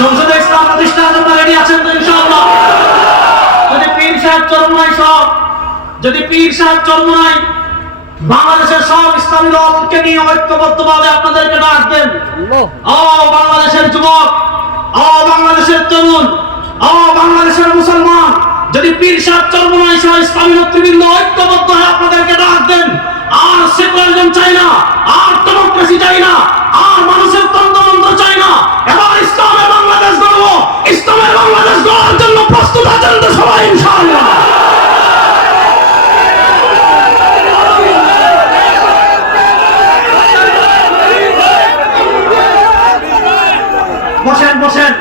সংসদে ইসলাম প্রতিষ্ঠার জন্য রেডি আছেন তো ইনশাআল্লাহ? যদি পীর সাহেব চরমনাই সব, যদি পীর সাহেব চরমনাই বাংলাদেশের সব ইসলামী দলকে নিয়ে ঐক্যবদ্ধভাবে আপনাদেরকে ডাক দেন, ও বাংলাদেশের যুবক, ও বাংলাদেশের তরুণ, ও বাংলাদেশের মুসলমান, যদি পীর সাহেব চরমনাই সহ ইসলামী নেতৃবৃন্দ ঐক্যবদ্ধ হয়ে আপনাদেরকে ডাক দেন, আর সেকুলারিজম চাই না, আর ডেমোক্রেসি চাই না, আর মানুষের তন্ত্রমন্ত্র চাই না, এবার ইসলামের বাংলাদেশ গড়ব, ইসলামের বাংলাদেশ গড়ার জন্য প্রস্তুত আছেন তো সবাই ইনশাআল্লাহ? বসেন বসেন।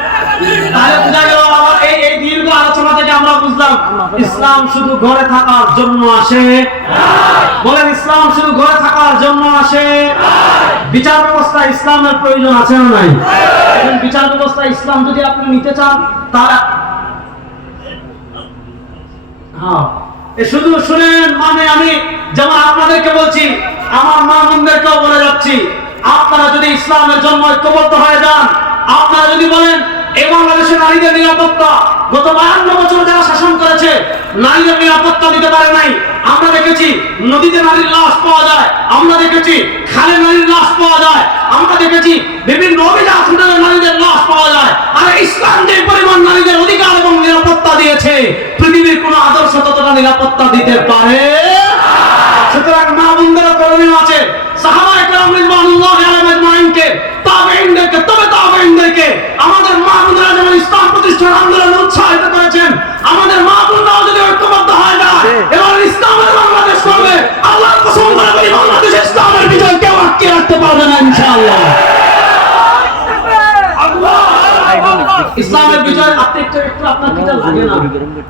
তাহলে বোঝা গেল আমার এই দীর্ঘ আলোচনা থেকে আমরা বুঝলাম ইসলাম শুধু ঘরে থাকার জন্য আসে। বলেন, ইসলাম শুধু ঘরে থাকার জন্য আসে? বিচার ব্যবস্থা ইসলামের প্রয়োজন আছে না নাই? এখন বিচার ব্যবস্থা ইসলাম যদি আপনি নিতে চান তাহলে হ্যাঁ, শুধু শুনেন, মানে আমি যেমন আপনাদেরকে বলছি, আমার মা বোনদেরকেও বলে যাচ্ছি, আপনারা যদি ইসলামের জন্য ঐক্যবদ্ধ হয়ে যান, আপনারা যদি বলেন এই বাংলাদেশের নারীদের নিরাপত্তা গত 52 বছর যারা শাসন করেছে নারীদের নিরাপত্তা দিতে পারে নাই। আমরা দেখেছি নদীতে নারীর লাশ পাওয়া যায়, আমরা দেখেছি খালে নারীর লাশ পাওয়া যায়, আমরা দেখেছি বিভিন্ন অভিযান শুনে নারীদের লাশ পাওয়া যায়। আর ইসলাম যে পরিমাণ নারীদের অধিকার এবং নিরাপত্তা দিয়েছে, পৃথিবীর কোন আদর্শ ততটা নিরাপত্তা দিতে পারে। সুতরাং মা বোনদেরও করণীয় আছে, সাহাবায়ে কেরাম রিজওয়ানুল্লাহি আলাইহিম আজমাইনকে, তাবেঈনদেরকে, তবে তাবেঈনদেরকে আমাদের মা বোনেরা যেমন ইসলাম প্রতিষ্ঠার আন্দোলনে উৎসাহিত করেছেন, আমাদের মা বোনরাও যদি ঐক্যবদ্ধ হয়ে যায় এবার ইসলামের বাংলাদেশ করবে, আল্লাহর কসম করে বলি বাংলাদেশে ইসলামের বিজয় কেউ আটকে রাখতে পারবে না ইনশাআল্লাহ। ইসলামের বিজয় আপনি একটু আপনার কি লাগে না?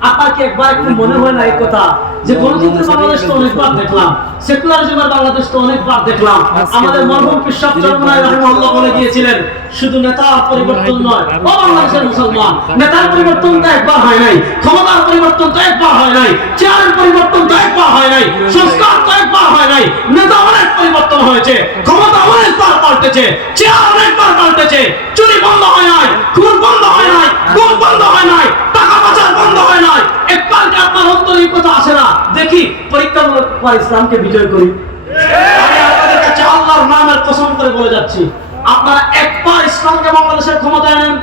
আপনার কি একবার একটু মনে হয় না এই কথা যে গণতন্ত্রের বাংলাদেশ তো অনেকবার দেখলাম, সেকুলারিজমের বাংলাদেশ তো অনেকবার দেখলাম। আমাদের মরহুম পীর সাহেব চরমনাই রাহিমাহুল্লাহ বলে গিয়েছিলেন, শুধু নেতার পরিবর্তন নয়, ও বাংলাদেশের মুসলমান, নেতার পরিবর্তন তো একবার হয় নাই, ক্ষমতার পরিবর্তন তো একবার হয় নাই, চেয়ারের পরিবর্তন তো একবার হয় নাই, সংস্কার তো একবার হয় নাই, নেতা অনেক পরিবর্তন হয়েছে, ক্ষমতা অনেকবার পাল্টেছে, চেয়ার অনেকবার পাল্টেছে, চুরি বন্ধ হয় নাই, খুন বন্ধ হয় নাই, গুম বন্ধ হয় নাই, টাকা পাচার বন্ধ হয় নাই। একবার কি আপনার অন্তরে এই কথা আসে না, দেখি পরীক্ষামূলক ইসলামকে বিজয় করি? আমি আপনাদের কাছে আল্লাহর নামের কসম করে বলে যাচ্ছি, আপনারা একবার ইসলামকে বাংলাদেশের ক্ষমতায় নেন,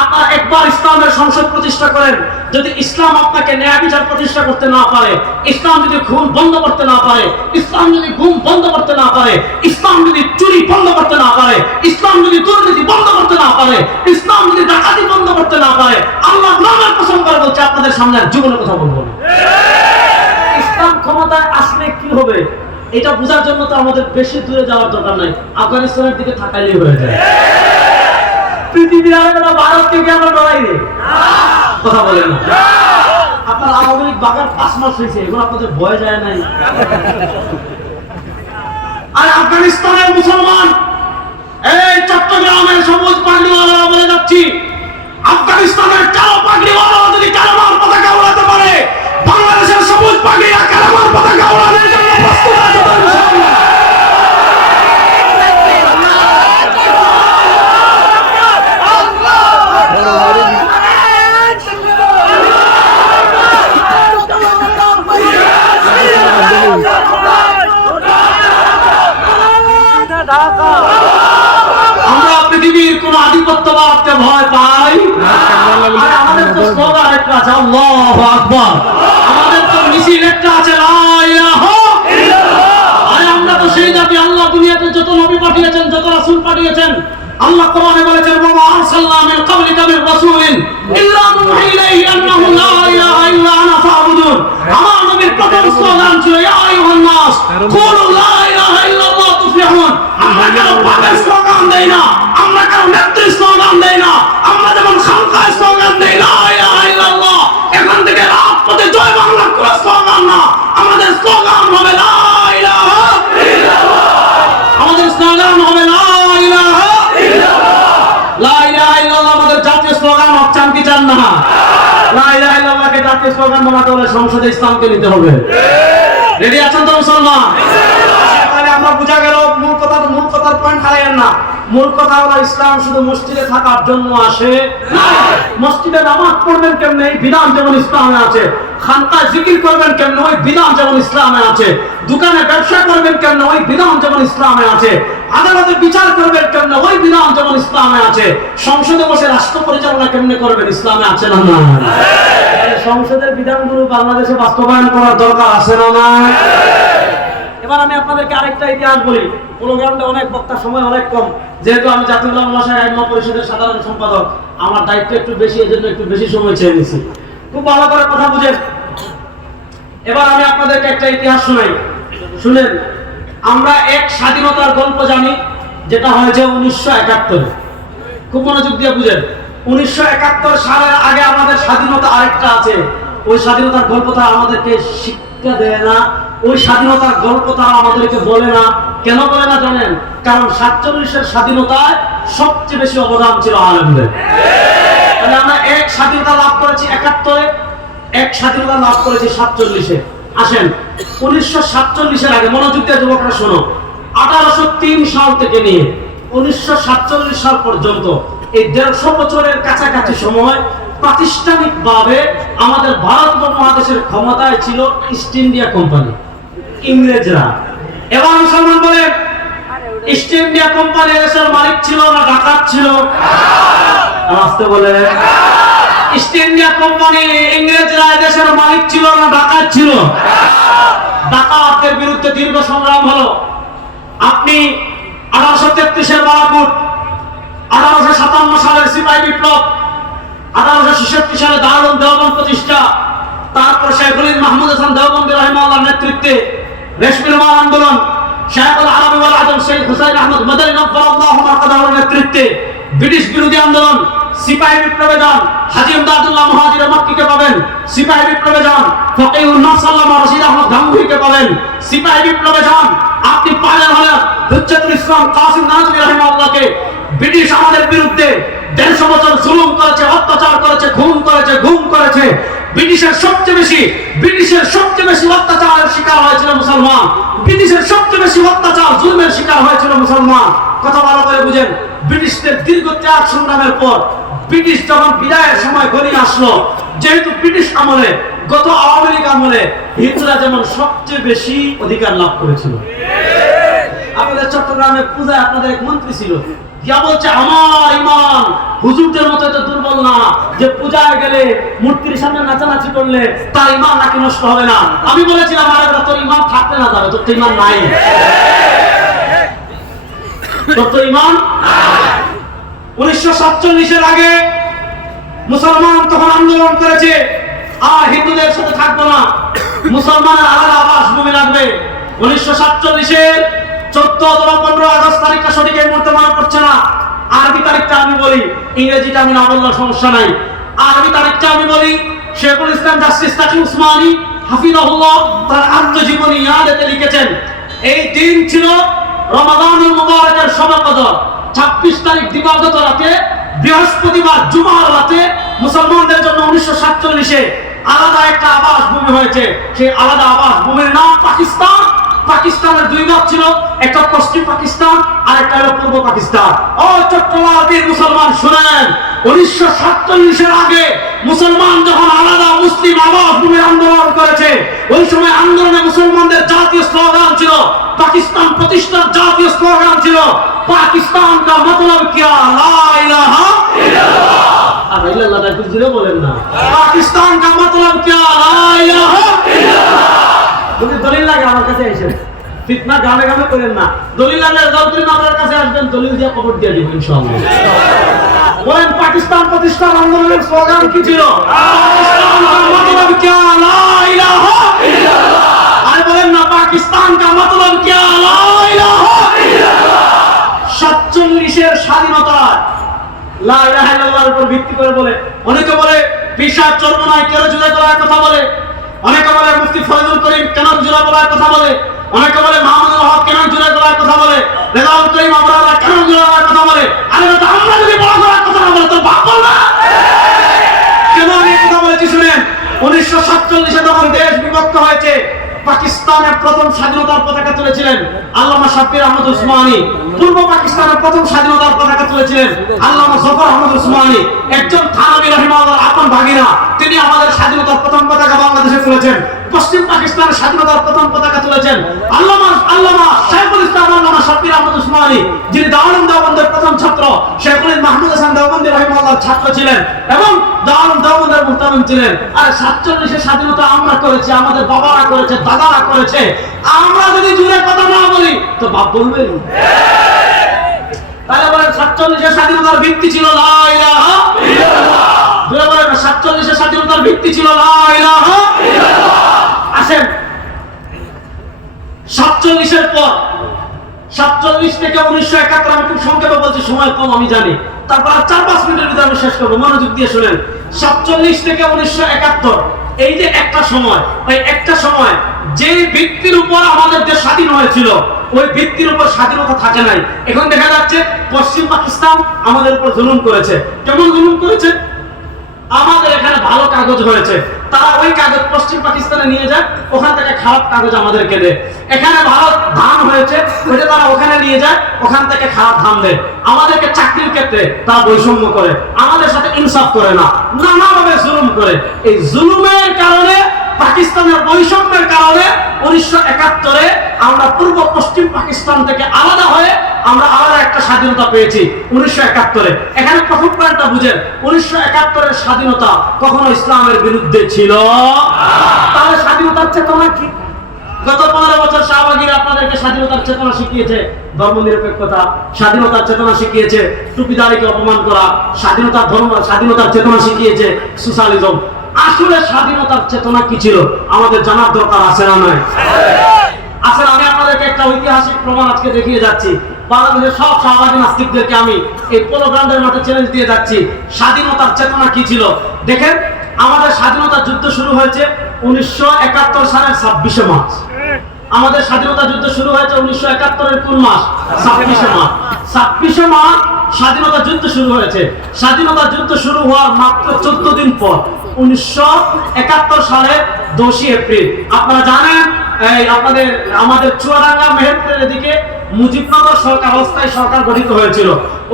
আপনারা একবার ইসলামের সংসদ প্রতিষ্ঠা করেন, যদি ইসলাম আপনাকে ন্যায় বিচার প্রতিষ্ঠা করতে না পারে, ইসলাম যদি খুন বন্ধ করতে না পারে, ইসলাম যদি গুম বন্ধ করতে না পারে, ইসলাম যদি চুরি বন্ধ করতে না পারে, ইসলাম যদি দুর্নীতি বন্ধ করতে না পারে, ইসলাম যদি ডাকাতি বন্ধ করতে না পারে, আল্লাহর নামের কসম করে বলছে আপনাদের সামনে জীবনের কথা বলবো না। ইসলাম ক্ষমতায় আসলে কি হবে এটা বোঝার জন্য তো আমাদের বেশি দূরে যাওয়ার দরকার নাই, আফগানিস্তানের দিকে তাকাইলেই হয়ে যায়। পৃথিবীর আরেকটা ভারত থেকে আমরা ডরাই রে কথা বলেন না। আপনার আওয়ামী লীগ বাগার 5 মাস হয়েছে, এগুলো আপনাদের ভয় যায় নাই? আর আফগানিস্তানের মুসলমান, এই চট্টগ্রামের সবুজ পাগড়িওয়ালা বলে যাচ্ছি, আফগানিস্তানের কালো পাগড়িওয়ালা যদি কালেমার পতাকা উড়াতে পারে, বাংলাদেশের সবুজ পাগড়িরা কালেমার পতাকা উড়ানোর জন্য প্রস্তুত আছে ইনশাআল্লাহ। আমরা পৃথিবীর কোন আধিপত্যবাদকে ভয় পাই না। আমাদের তো স্লোগান একটা আছে, আল্লাহু আকবার, আমাদের তো মিছিল একটা আছে, লা ইলাহা ইল্লাল্লাহ। আরে আমরা তো সেই জাতি, আল্লাহ দুনিয়াতে যত নবী পাঠিয়েছেন, যত রাসূল পাঠিয়েছেন, আল্লাহ কোরআনে বলেছেন, ওয়া মা আরসালনা মিন ক্বাবলিকা মির রাসূলিন ইল্লা নুহি ইলাইহি আন্নাহু লা ইলাহা ইল্লা আনা ফা'বুদুন। আমার নবীর প্রথম স্লোগান ছিল, ইয়া আইয়ুহান নাস কুলু লা ইলাহা ইল্লাল্লাহ তুফলিহুন। আমরা কারো পাপের স্লোগান দেই না, আমরা কারো নেত্রীর স্লোগান দেই না, আমরা যেমন খালকায় স্লোগান দেই লা ইলাহা ইল্লাল্লাহ, এখান থেকে রাজপথে জয় বাংলা কোন স্লোগান না, আমাদের স্লোগান হবে লা ইলাহা ইল্লাল্লাহ। আমাদের স্লোগান হবে লা ইলাহা ইল্লাল্লাহ। লা ইলাহা ইল্লাল্লাহ আমাদের জাতীয় স্লোগান, চান কি চান না? লা ইলাহা ইল্লাল্লাহকে জাতীয় স্লোগান বানাতে হলে সংসদে ইসলামকে নিতে হবে। রেডি আছেন তো মুসলমান? তাহলে আমরা বুঝা গেল মূল কথা পয়েন্ট হারাইয়েন না। মূল কথা হলো ইসলাম শুধু মসজিদে থাকার জন্য আসে না। মসজিদে নামাজ পড়বেন কেমনে এই বিধান যেমন ইসলামে আছে, খানকায় জিকির করবেন কেমনে ওই বিধান যেমন ইসলামে আছে, দোকানে ব্যবসা করবেন কেমনে ওই বিধান যেমন ইসলামে আছে, আদালতে বিচার করবেন কেমনে ওই বিধান যেমন ইসলামে আছে, সংসদে বসে রাষ্ট্র পরিচালনা কেমনে করবেন ইসলামে আছে না না? সংসদের বিধানগুলো বাংলাদেশে বাস্তবায়ন করার দরকার আছে না না? এবার আমি আপনাদেরকে আরেকটা ইতিহাস বলি। প্রোগ্রামটা অনেক বক্তা, সময় অনেক কম। যেহেতু আমি জাতীয় উলামা আইন পরিষদের সাধারণ সম্পাদক, আমার দায়িত্ব একটু বেশি, এজন্য একটু বেশি সময় চেয়ে নিয়েছি। খুব ভালো করে কথা বুঝেন। এবার আমি আপনাদেরকে একটা ইতিহাস শোনাই, শুনেন। আমরা এক স্বাধীনতার গল্প জানি, যেটা হয়েছে 1971। খুব মনোযোগ দিয়ে বুঝেন। 1971 সালের আগে আমাদের স্বাধীনতা আরেকটা আছে। ওই স্বাধীনতার গল্পটা আমাদেরকে শিক্ষা দেয় না, ওই স্বাধীনতার গল্প তারা আমাদেরকে বলে না। কেন বলে না জানেন? কারণ 47-এর স্বাধীনতায় সবচেয়ে বেশি অবদান ছিল আলেমদের। তাহলে আমরা এক স্বাধীনতা লাভ করেছি 71-এ, এক স্বাধীনতা লাভ করেছি 47-এ। আসেন 1947-এর আগে, মনোযোগ দিয়ে যুবকরা শোনো, 1803 সাল থেকে নিয়ে 1947 সাল পর্যন্ত এই 150 বছরের কাছাকাছি সময় প্রাতিষ্ঠানিকভাবে আমাদের ভারত উপমহাদেশের ক্ষমতায় ছিল ইস্ট ইন্ডিয়া কোম্পানি, ইংরেজরা। এবং মুসলমান বলে ইস্ট ইন্ডিয়া কোম্পানি দেশের মালিক ছিল না ডাকাত ছিল? আসতে বলে ইস্ট ইন্ডিয়া কোম্পানি, ইংরেজরা দেশের মালিক ছিল না ডাকাত ছিল? ডাকাতদের বিরুদ্ধে দীর্ঘ সংগ্রাম হলো। আপনি 1833-এর বালাকোট, 1857 সালের সিপাহী বিপ্লব, 1866 সালে দারুল দেওবন্দ প্রতিষ্ঠা, তারপর শেখুল মাহমুদ হাসান দেওবন্দি রাহিমাহুল্লাহর নেতৃত্বে রেশমি রুমাল আন্দোলন, শায়খুল আরবি ওয়াল আজম শেখ হুসাইন আহমদ মাদানী নওয়াল্লাহু মারকাদাহুর নেতৃত্বে ব্রিটিশ বিরোধী আন্দোলন, সিপাহী বিপ্লবে যান হাজী ইমদাদুল্লাহ মুহাজির মক্কিকে পাবেন, সিপাহী বিপ্লবে যান ফকিহুন নাস আল্লামা রশিদ আহমদ গাঙ্গুহিকে পাবেন, সিপাহী বিপ্লবে যান আপনি পালেন হলেন হুজ্জাতুল ইসলাম কাসিম নাজমী রাহিমাহুল্লাহকে। ব্রিটিশ আমাদের বিরুদ্ধে 150 বছর জুলুম করেছে, অত্যাচার করেছে, খুন করেছে, গুম করেছে। ব্রিটিশের সবচেয়ে বেশি অত্যাচারের শিকার হয়েছিল মুসলমান, ব্রিটিশের সবচেয়ে বেশি অত্যাচার জুলুমের শিকার হয়েছিল মুসলমান। কথা ভালো করে বুঝেন। ব্রিটিশদের দীর্ঘ ত্যাগ সংগ্রামের পর ব্রিটিশ যখন বিদায়ের সময় ঘনিয়ে আসলো, যেহেতু ব্রিটিশ আমলে, গত আওয়ামী লীগ আমলে হিন্দুরা যেমন সবচেয়ে বেশি অধিকার লাভ করেছিল। আমাদের চট্টগ্রামে পূজায় আপনাদের এক মন্ত্রী ছিল, যা বলছে আমার ইমান হুজুরদের মতো এত দুর্বল না যে পূজায় গেলে মূর্তির সামনে নাচানাচি করলে তার ইমান নাকি নষ্ট হবে না। আমি বলেছিলাম আরে তোর ইমান থাকতে না যাবে, তোর তো ইমান নাই, তোর তো ইমান। 1947-এর আগে মুসলমান তখন আন্দোলন করেছে, আর হিন্দুদের সাথে থাকবো না, মুসলমানের আলাদা আবাস ভূমি লাগবে। 1947-এর 14 অথবা 15 আগস্ট তারিখটা সঠিক এই মুহূর্তে মনে পড়ছে না, আরবি তারিখটা আমি বলি, ইংরেজিটা আমি না বললে সমস্যা নাই। আরবি তারিখটা আমি বলি। শেখুল ইসলাম জাস্টিস তাকি উসমানী হাফিজাহুল্লাহ তার আত্মজীবনী ইয়াদেতে লিখেছেন, এই দিন ছিল রমাদানুল মুবারকের শবে কদর। 26 তারিখ দিবাগত রাতে, বৃহস্পতিবার জুমার রাতে মুসলমানদের জন্য 1947-এ আলাদা একটা আবাস ভূমি হয়েছে। সেই আলাদা আবাস ভূমির নাম পাকিস্তান। পাকিস্তানের দুই ভাগ ছিল, একটা পশ্চিম পাকিস্তান আর একটা হলো পূর্ব পাকিস্তান। ও চট্টগ্রামের মুসলমান শুনেন, 1947-এর আগে মুসলমান যখন আলাদা মুসলিম আবাস ভূমির আন্দোলন করেছে, ওই সময় আন্দোলনে মুসলমানদের জাতীয় স্লোগান ছিল, পাকিস্তান প্রতিষ্ঠার জাতীয় স্লোগান ছিল পাকিস্তান কা মতলব কিয়া লা ইলাহা ইল্লাল্লাহ। আর ইল্লাল্লাহটা একটু জোরে বলেন না, পাকিস্তান কা মতলব কিয়া লা ইলাহা ইল্লাল্লাহ। যদি দলিল লাগে আমার কাছে এসে ফিতনা গানে গানে করেন না, দলিল লাগলে যতদিন আমার কাছে আসবেন দলিল দিয়ে কবর দিয়ে দিব ইনশাআল্লাহ। বলেন পাকিস্তান প্রতিষ্ঠার আন্দোলনের স্লোগান কি ছিল? পাকিস্তান কা মতলব কিয়া লা ইলাহা ইল্লাল্লাহ। আর বলেন না পাকিস্তান কা মতলব কিয়া লা ইলাহা ইল্লাল্লাহ। 47-এর স্বাধীনতা লা ইলাহা ইল্লাল্লাহর উপর ভিত্তি করে বলে। অনেকে বলে পিসাব চরমনায় কেন জুলাই করার কথা বলে, অনেকে বলে মুফতি ফয়জুল করিম কেন জুলাই করার কথা বলে, অনেকে বলে মাহমুদুল হক কেন জুলাই করার কথা বলে, রেজাউল করিম আবরারা কেন জুলাই করার কথা বলে। আরে তো আমরা যদি বড় করার কথা না বলে তো বাপ বল না। কেন আমি কথা বলেছি শুনেন, 1947-এ যখন দেশ বিভক্ত হয়েছে পাকিস্তানের প্রথম স্বাধীনতার পতাকা তুলেছিলেন আল্লামা শাব্বির আহমদ উসমানী। পূর্ব পাকিস্তানের প্রথম স্বাধীনতার পতাকা তুলেছিলেন আল্লামা জফর আহমদ উসমানী। একজন থানভী রাহিমাহুল্লাহ আপন ভাগিনা, তিনি আমাদের স্বাধীনতার প্রথম পতাকা বাংলাদেশে তুলেছেন। পশ্চিম পাকিস্তানের স্বাধীনতার প্রথম পতাকা তুলেছেন আল্লামা শাইখুল ইসলাম আল্লামা শাব্বির আহমদ উসমানী, যিনি দারুল দেওবন্দের প্রথম ছাত্র। শেখুল মাহমুদ হাসান দেওবন্দি রাহিমাহুল্লাহর ছাত্র ছিলেন এবং দারুল দেওবন্দের মুহতামিম ছিলেন। আর 47 স্বাধীনতা আমরা করেছি, আমাদের বাবারা করেছে, দাদারা করেছে। আমরা যদি জুড়ে কথা না বলি তো বাপ বলবেন। তাহলে বলেন 47 স্বাধীনতার ভিত্তি ছিল লা ইলাহা ইল্লাল্লাহ। জুড়ে বলেন 47 স্বাধীনতার ভিত্তি ছিল লা ইলাহা ইল্লাল্লাহ। আসেন 47 পর 47 থেকে 1971, আমি খুব সংক্ষেপে বলছি, সময় কম আমি জানি, তারপর 4-5 মিনিটের ভিতরে আমি শেষ করবো, মনোযোগ দিয়ে শুনেন। 47 থেকে 1971, এই যে একটা সময়, ওই একটা সময় যে ভিত্তির উপর আমাদের দেশ স্বাধীন হয়েছিল, ওই ভিত্তির উপর স্বাধীনতা থাকে নাই। এখন দেখা যাচ্ছে পশ্চিম পাকিস্তান আমাদের উপর জুলুম করেছে। কেমন জুলুম করেছে? আমাদের এখানে ভালো কাগজ হয়েছে, তারা ওই কাগজ পশ্চিম পাকিস্তানে নিয়ে যায়, ওখান থেকে খারাপ কাগজ আমাদেরকে দেয়। এখানে ভালো ধান হয়েছে, ওইটা তারা ওখানে নিয়ে যায়, ওখান থেকে খারাপ ধান দেয়। আমাদেরকে চাকরির ক্ষেত্রে তারা বৈষম্য করে, আমাদের সাথে ইনসাফ করে না, নানাভাবে জুলুম করে। এই জুলুমের কারণে, পাকিস্তানের বৈষম্যের কারণে 1971-এ আমরা পূর্ব পশ্চিম পাকিস্তান থেকে আলাদা হয়ে আমরা আলাদা একটা স্বাধীনতা পেয়েছি 1971-এ। এখানে প্রথম পয়েন্টটা বুঝেন, 1971-এর স্বাধীনতা কখনো ইসলামের বিরুদ্ধে ছিল। তাহলে স্বাধীনতার চেতনা কি? গত 15 বছর শাহবাগীরা আপনাদেরকে স্বাধীনতার চেতনা শিখিয়েছে, ধর্মনিরপেক্ষতা, স্বাধীনতার চেতনা শিখিয়েছে, টুপিদারিকে অপমান করা, স্বাধীনতার চেতনা শিখিয়েছে সোশ্যালিজম। আসলে স্বাধীনতার চেতনা কি ছিল আমাদের জানার দরকার আছে না নয়? আসলে আমি আপনাদেরকে একটা ঐতিহাসিক প্রমাণ আজকে দেখিয়ে যাচ্ছি। বাংলাদেশের সব শাহবাগী নাস্তিকদেরকে আমি এই পোলোগ্রাউন্ডের মাঠে চ্যালেঞ্জ দিয়ে যাচ্ছি, স্বাধীনতার চেতনা কি ছিল। দেখেন, আমাদের স্বাধীনতা যুদ্ধ শুরু হয়েছে 1971 সালের 26শে মার্চ। আমাদের স্বাধীনতা যুদ্ধ শুরু হয়েছে 1971-এর কোন মাস? 26শে মার্চ। 26শে মার্চ স্বাধীনতা যুদ্ধ শুরু হয়েছে। স্বাধীনতা যুদ্ধ শুরু হওয়ার মাত্র 14 দিন পর 1971 সালের 10 এপ্রিল, আপনারা জানেন, আমাদের চুয়াডাঙ্গা মেহেরপুরের এদিকে মুজিবনগর সরকার, অস্থায়ী সরকার গঠিত হয়েছিল।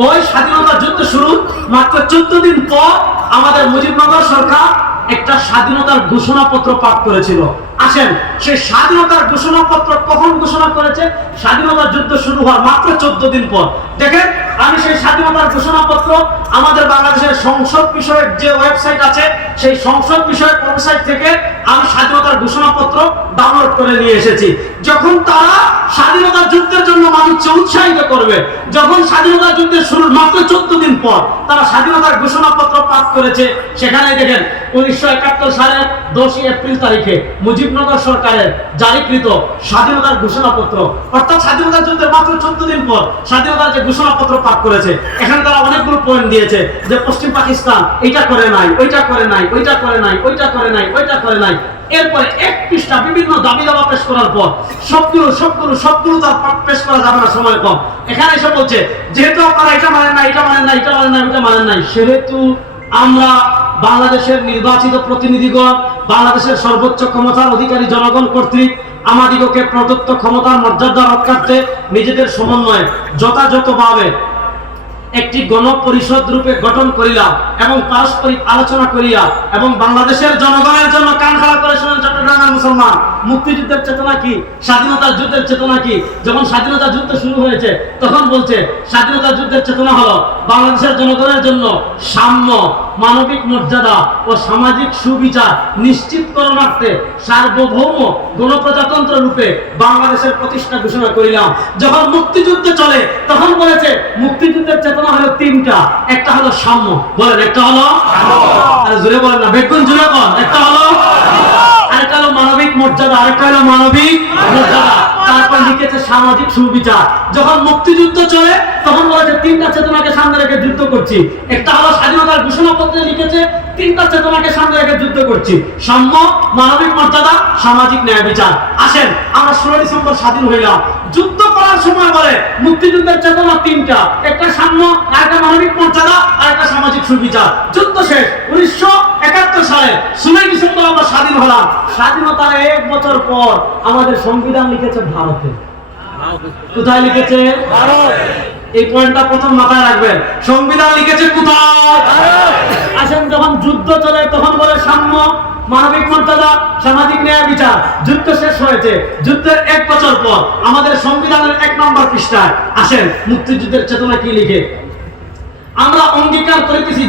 ওই স্বাধীনতা যুদ্ধ শুরু মাত্র 14 দিন পর আমাদের মুজিবনগর সরকার একটা স্বাধীনতার ঘোষণাপত্র পাঠ করেছিল। আসেন, সেই স্বাধীনতার ঘোষণাপত্র কখন ঘোষণা করেছে? স্বাধীনতা যুদ্ধ শুরু হওয়ার মাত্র 14 দিন পর। দেখেন, আমি সেই স্বাধীনতার ঘোষণাপত্র আমাদের বাংলাদেশের সংসদ বিষয়ক যে ওয়েবসাইট আছে, সেই সংসদ বিষয়ক ওয়েবসাইট থেকে আমি স্বাধীনতার ঘোষণাপত্র ডাউনলোড করে নিয়ে এসেছি। যখন তারা স্বাধীনতা যুদ্ধের জন্য মানুষকে উৎসাহিত করবে, যখন স্বাধীনতা যুদ্ধের শুরুর মাত্র 14 দিন পর তারা স্বাধীনতার ঘোষণাপত্র পাঠ করেছে, সেখানে দেখেন 1971 সালের 10 এপ্রিল তারিখে মুজিবনগর সরকারের জারিকৃত স্বাধীনতার ঘোষণাপত্র, অর্থাৎ স্বাধীনতা যুদ্ধের মাত্র 14 দিন পর স্বাধীনতার যে ঘোষণাপত্র পাঠ করেছে, এখানে তারা অনেকগুলো পয়েন্ট দিয়েছে যে পশ্চিম পাকিস্তান এটা করে নাই, ওইটা করে নাই, ওইটা করে নাই, ওইটা করে নাই, ওইটা করে নাই। এরপরে এক পৃষ্ঠা বিভিন্ন দাবি দাবা পেশ করার পর সবগুলো তার পেশ করা যাবে না, সময় কম। এখানে এসে বলছে, যেহেতু আপনারা এটা মানেন না, এটা মানেন না, এটা মানেন না, এটা মানেন নাই, সেহেতু আমরা বাংলাদেশের নির্বাচিত প্রতিনিধিগণ, বাংলাদেশের সর্বোচ্চ ক্ষমতার অধিকারী জনগণ কর্তৃক আমাদিগকে প্রদত্ত ক্ষমতার মর্যাদা রক্ষার্থে নিজেদের সমন্বয়ে যথাযথভাবে একটি গণপরিষদ রূপে গঠন করিলাম এবং পারস্পরিক আলোচনা করিয়া এবং বাংলাদেশের জনগণের জন্য কান খাড়া করে শুনেন চট্টগ্রামের মুসলমান, মুক্তিযুদ্ধের চেতনা কি, স্বাধীনতার যুদ্ধের চেতনা কি। যখন স্বাধীনতা যুদ্ধ শুরু হয়েছে তখন বলছে স্বাধীনতা যুদ্ধের চেতনা হলো বাংলাদেশের জনগণের জন্য সাম্য, মানবিক মর্যাদা ও সামাজিক সুবিচার নিশ্চিত করণার্থে সার্বভৌম গণপ্রজাতন্ত্র রূপে বাংলাদেশের প্রতিষ্ঠা ঘোষণা করিলাম। যখন মুক্তিযুদ্ধ চলে তখন বলেছে মুক্তিযুদ্ধের চেতনা হলো তিনটা, একটা হলো সাম্য, বলেন একটা হলো, আরে জোরে বলেন না, বেগুন জোরে বলেন, একটা হলো, আরেকটা হলো মানবিক মর্যাদা, আরেকটা হলো মানবিক মর্যাদা, তারপর লিখেছে সামাজিক সুবিচার। যখন মুক্তিযুদ্ধ চলে তখন বলেছে তিনটা চেতনাকে সামনে রেখে যুদ্ধ করছি। একটা হলো স্বাধীনতার ঘোষণাপত্রে লিখেছে তিনটা চেতনাকে সামনে রেখে যুদ্ধ করছি, সাম্য, মানবিক মর্যাদা, সামাজিক ন্যায় বিচার। আসেন, আমরা 16 ডিসেম্বর স্বাধীন হইলাম। যুদ্ধ করার প্রায় সময় বলে মুক্তিযুদ্ধের চেতনা তিনটা, একটা সাম্য, আরেকটা মানবিক মর্যাদা, আরেকটা সামাজিক সুবিচার। যুদ্ধ শেষ 1971 সালে 16 ডিসেম্বর আমরা স্বাধীন হলাম। স্বাধীনতার 1 বছর পর আমাদের সংবিধান লিখেছে ভারতে। কোথায় লিখেছে? ভারত। এই পয়েন্টটা প্রথম মাথায় রাখবেন, সংবিধান লিখেছে কোথায়? আসেন, যখন যুদ্ধ চলে তখন বলে সাম্য, মানবিক মর্যাদা, সামাজিক ন্যায় বিচার। যুদ্ধ শেষ হয়েছে, যুদ্ধের 1 বছর পর আমাদের সংবিধানের 1 নম্বর পৃষ্ঠায় আসেন মুক্তিযুদ্ধের চেতনা কি লিখে। আমরা অঙ্গীকার করিতেছি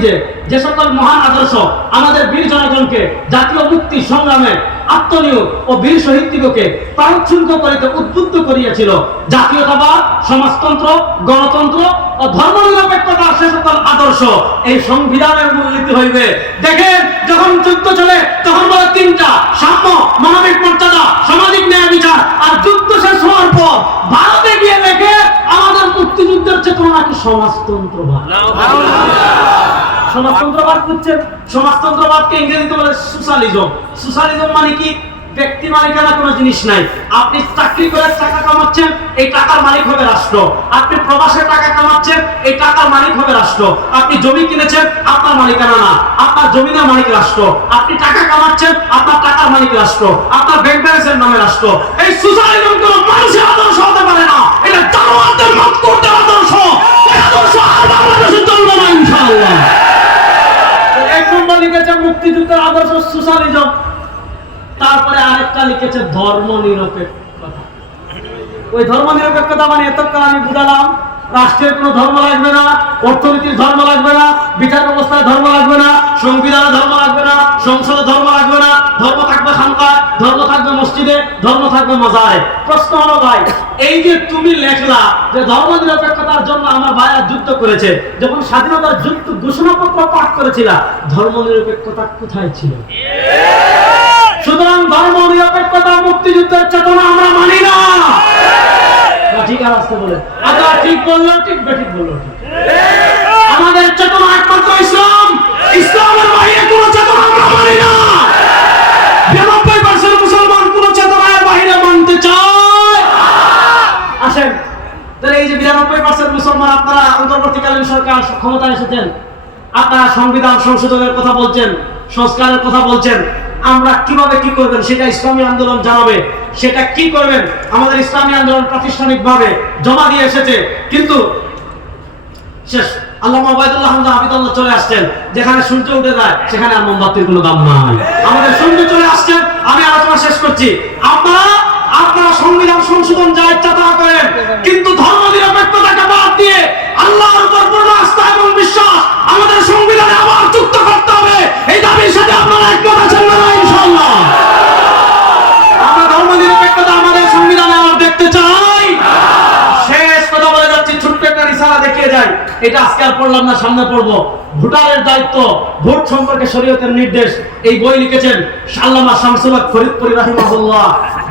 যে সকল মহান আদর্শ আমাদের বীর জনগণকে জাতীয় মুক্তি সংগ্রামে আত্মনিয়োগ ও বীর শহীদদিগকে প্রাণোৎসর্গ করিতে উদ্বুদ্ধ করিয়াছিল, জাতীয়তাবাদ, সমাজতন্ত্র, গণতন্ত্র ও ধর্মনিরপেক্ষতার সে সকল আদর্শ এই সংবিধানের মূলনীতি হইবে। দেখেন, যখন যুদ্ধ চলে তখন বলে তিনটা, সাম্য, মানবিক মর্যাদা, সামাজিক ন্যায় বিচার। আর যুদ্ধ শেষ হওয়ার পর ভারতে গিয়ে দেখে আমাদের মুক্তিযুদ্ধের চেতনা নাকি সমাজতন্ত্রবাদ। সমাজতন্ত্রবাদ বুঝছেন? সমাজতন্ত্রবাদকে ইংরেজিতে বলে সোশ্যালিজম। সোশ্যালিজম মানে কি? ব্যক্তি মালিকানা কোনো জিনিস নাই। আপনি চাকরি করে টাকা কামাচ্ছেন, এই টাকার মালিক হবে রাষ্ট্র। আপনি প্রবাসে টাকা কামাচ্ছেন, এই টাকার মালিক হবে রাষ্ট্র। আপনি জমি কিনেছেন, আপনার মালিকানা না, আপনার জমিনের মালিক রাষ্ট্র। আপনি টাকা কামাচ্ছেন, আপনার টাকার মালিক রাষ্ট্র, আপনার ব্যাংক ব্যালেন্সের নামে রাষ্ট্র। এই সোশ্যালিজম কোনো মানুষের আদর্শ হতে পারে না, এটা জানোয়ারদের মাত করতে আদর্শ। এই আদর্শ আর বাংলাদেশে চলবে না ইনশাআল্লাহ। 1 নম্বর লিখেছে মুক্তিযুদ্ধের আদর্শ সোশ্যালিজম। তারপরে আরেকটা লিখেছে ধর্ম নিরপেক্ষতা। ওই ধর্ম নিরপেক্ষতা মানে এতক্ষণ আমি বুঝালাম, রাষ্ট্রের কোনো ধর্ম লাগবে না, অর্থনীতির ধর্ম লাগবে না, বিচার ব্যবস্থায় ধর্ম লাগবে না, সংবিধানে ধর্ম লাগবে না, সংসদে ধর্ম লাগবে না, ধর্ম থাকবে খানকায়, ধর্ম থাকবে মসজিদে, ধর্ম থাকবে মাজারে। প্রশ্ন হলো ভাই, এই যে তুমি লেখলা যে ধর্ম নিরপেক্ষতার জন্য আমার ভাইরা যুদ্ধ করেছে, যখন স্বাধীনতার যুদ্ধ ঘোষণাপত্র পাঠ করেছিলা, ধর্ম নিরপেক্ষতা কোথায় ছিল? সুতরাং ধর্ম নিরপেক্ষতা মুক্তিযুদ্ধের চেতনা আমরা মানি না। ঠিক আছে বলে আচ্ছা, ঠিক বললো, ঠিক বেঠিক বললো, ঠিক। আমাদের চেতনা একমাত্র ইসলাম, ইসলামের বাইরে কোনো চেতনা আমরা মানি না। 92% মুসলমান কোন চেতনার বাইরে মানতে চায়। আসেন তাহলে এই যে 92% মুসলমান, আপনারা অন্তর্বর্তীকালীন সরকার ক্ষমতায় এসেছেন, আপনারা সংবিধান সংশোধনের কথা বলছেন, সংস্কারের কথা বলছেন, আমরা কিভাবে কি করবেন সেটা ইসলামী আন্দোলন জানাবে। সেটা কি করবেন আমাদের ইসলামী আন্দোলন প্রাতিষ্ঠানিকভাবে জমা দিয়ে এসেছে, কিন্তু শেষ। আল্লামা ওবায়দুল্লাহ হামজা হাফিজাল্লাহ চলে আসছেন, যেখানে সূর্য উঠে যায় সেখানে আর মোমবাতির কোনো দাম নাই। আমাদের সূর্য চলে আসছেন, আমি আলোচনা শেষ করছি। আপনারা সংবিধান সংশোধন যা ইচ্ছা তা করেন, কিন্তু ধর্ম নিরপেক্ষতাকে বাদ দিয়ে আল্লাহর উপর পূর্ণ আস্থা এবং বিশ্বাস আমাদের সংবিধানে আবার যুক্ত করতে হবে। এই দাবির সাথে আপনারা একমত আছেন না ইনশাআল্লাহ? আমরা ধর্ম নিরপেক্ষতা আমাদের সংবিধানে আবার দেখতে চাই। শেষ কথা বলে যাচ্ছি, ছোট্ট একটা রিসালা দেখিয়ে যাই। এটা আজকে আর পড়লাম না, সামনে পড়বো। ভোটারের দায়িত্ব, ভোট সম্পর্কে শরীয়তের নির্দেশ, এই বই লিখেছেন আল্লামা শামসুল হক ফরিদপুরি রাহিমাহুল্লাহ।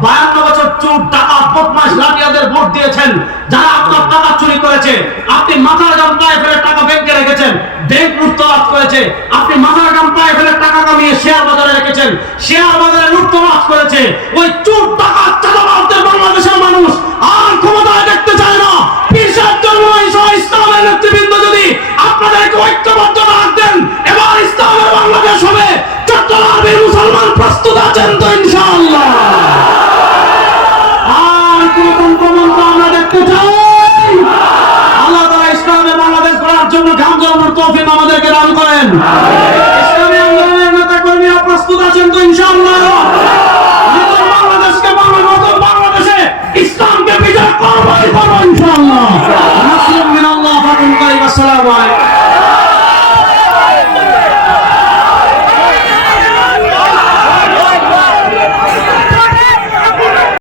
52 বছর চোর, ডাকাত, বদমাশ, লাঠিয়াদের ভোট দিয়েছেন। যারা আপনার টাকা চুরি করেছে, আপনি মাথার গাম পায়ে ফেলে টাকা ব্যাংকে রেখেছেন, ব্যাংক লুটতরাজ করেছে। আপনি মাথার গাম পায়ে ফেলে টাকা কামিয়ে শেয়ার বাজারে রেখেছেন, শেয়ার বাজারে লুটতরাজ করেছে। ওই চোর, ডাকাত, চাঁদাবাজদের বাংলাদেশের মানুষ আর ক্ষমতায় দেখতে চায় না। পীর সাহেব জন্মই সহ ইসলামের নেতৃবৃন্দ যদি আপনাদেরকে ঐক্যবদ্ধ না রাখতেন, এবার ইসলামের বাংলাদেশ হবে। চট্টগ্রামের মুসলমান প্রস্তুত আছেন তো ইনশাআল্লাহ? আর কোন তন্ত্রমন্ত্র আমরা দেখতে চাই? আল্লাহ তাআলা ইসলামের বাংলাদেশ গড়ার জন্য ঘাম ঝরানোর তৌফিক আমাদেরকে দান করেন। ইসলামী আন্দোলনের নেতা কর্মীরা প্রস্তুত আছেন তো ইনশাআল্লাহ? নতুন বাংলাদেশকে, নতুন বাংলাদেশে ইসলামকে বিজয় করবো ইনশাআল্লাহ।